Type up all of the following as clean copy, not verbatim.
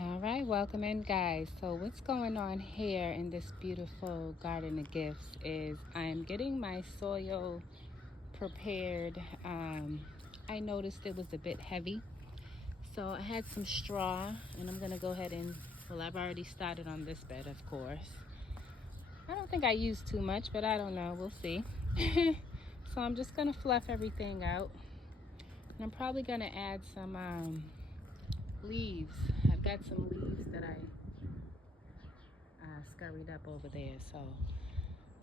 All right, welcome in, guys. So what's going on here in this beautiful garden of gifts is I'm getting my soil prepared. I noticed it was a bit heavy, so I had some straw, and I'm gonna go ahead and, well, I've already started on this bed, of course. I don't think I used too much, but I don't know, we'll see. So I'm just gonna fluff everything out, and I'm probably gonna add some leaves. I've got some leaves that I scurried up over there, so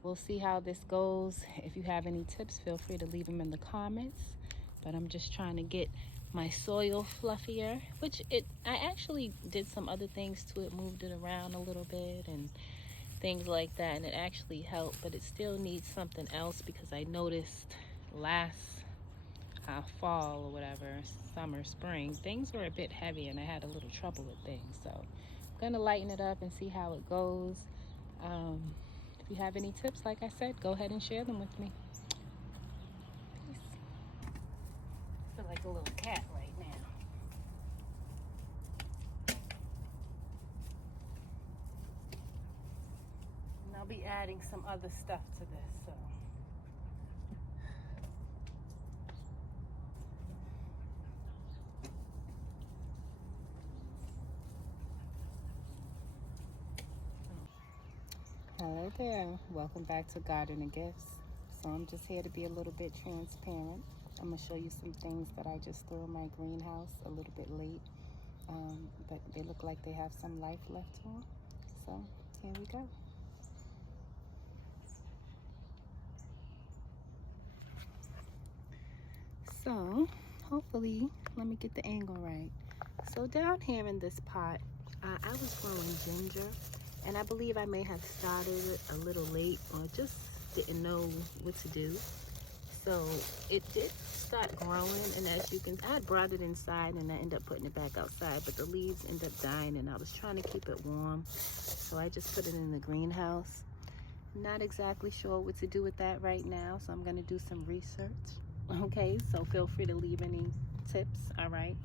we'll see how this goes. If you have any tips, feel free to leave them in the comments. But I'm just trying to get my soil fluffier, which I actually did some other things to it, moved it around a little bit and things like that, and it actually helped, but it still needs something else because I noticed last fall or whatever, summer, spring, things were a bit heavy and I had a little trouble with things. So I'm gonna lighten it up and see how it goes. If you have any tips, like I said, go ahead and share them with me. Peace. I feel like a little cat right now. And I'll be adding some other stuff to this, so. Hello there, welcome back to Garden of Gifts. So I'm just here to be a little bit transparent. I'm gonna show you some things that I just threw in my greenhouse a little bit late, but they look like they have some life left to them. So here we go. So hopefully, let me get the angle right. So down here in this pot, I was growing ginger, and I believe I may have started it a little late or just didn't know what to do. So it did start growing, and as you can, I had brought it inside and I ended up putting it back outside, but the leaves ended up dying and I was trying to keep it warm. So I just put it in the greenhouse. Not exactly sure what to do with that right now, so I'm gonna do some research. Okay, so feel free to leave any tips, all right?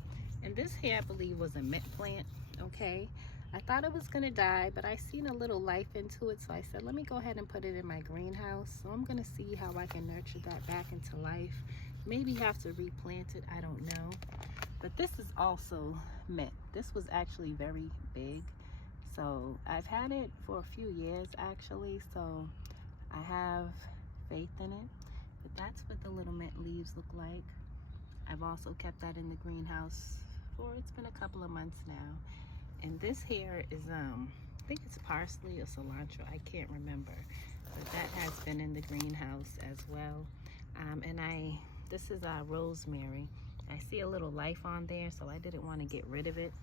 And this here, I believe, was a mint plant, okay? I thought it was gonna die, but I seen a little life into it, so I said, let me go ahead and put it in my greenhouse. So I'm gonna see how I can nurture that back into life. Maybe have to replant it, I don't know. But this is also mint. This was actually very big. So I've had it for a few years, actually, so I have faith in it. But that's what the little mint leaves look like. I've also kept that in the greenhouse for, it's been a couple of months now. And this here is, I think it's parsley or cilantro, I can't remember. But that has been in the greenhouse as well. And this is rosemary. I see a little life on there, so I didn't want to get rid of it.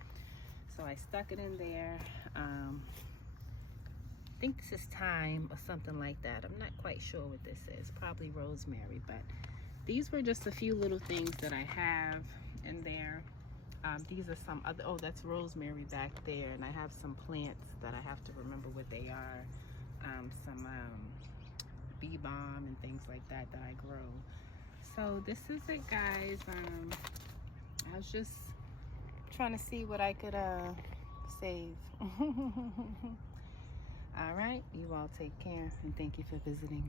So I stuck it in there. I think this is thyme or something like that. I'm not quite sure what this is, probably rosemary, but these were just a few little things that I have in there. These are some other, oh, that's rosemary back there, and I have some plants that I have to remember what they are. Some bee balm and things like that that I grow. So this is it, guys. I was just trying to see what I could save. All right, you all take care, and thank you for visiting.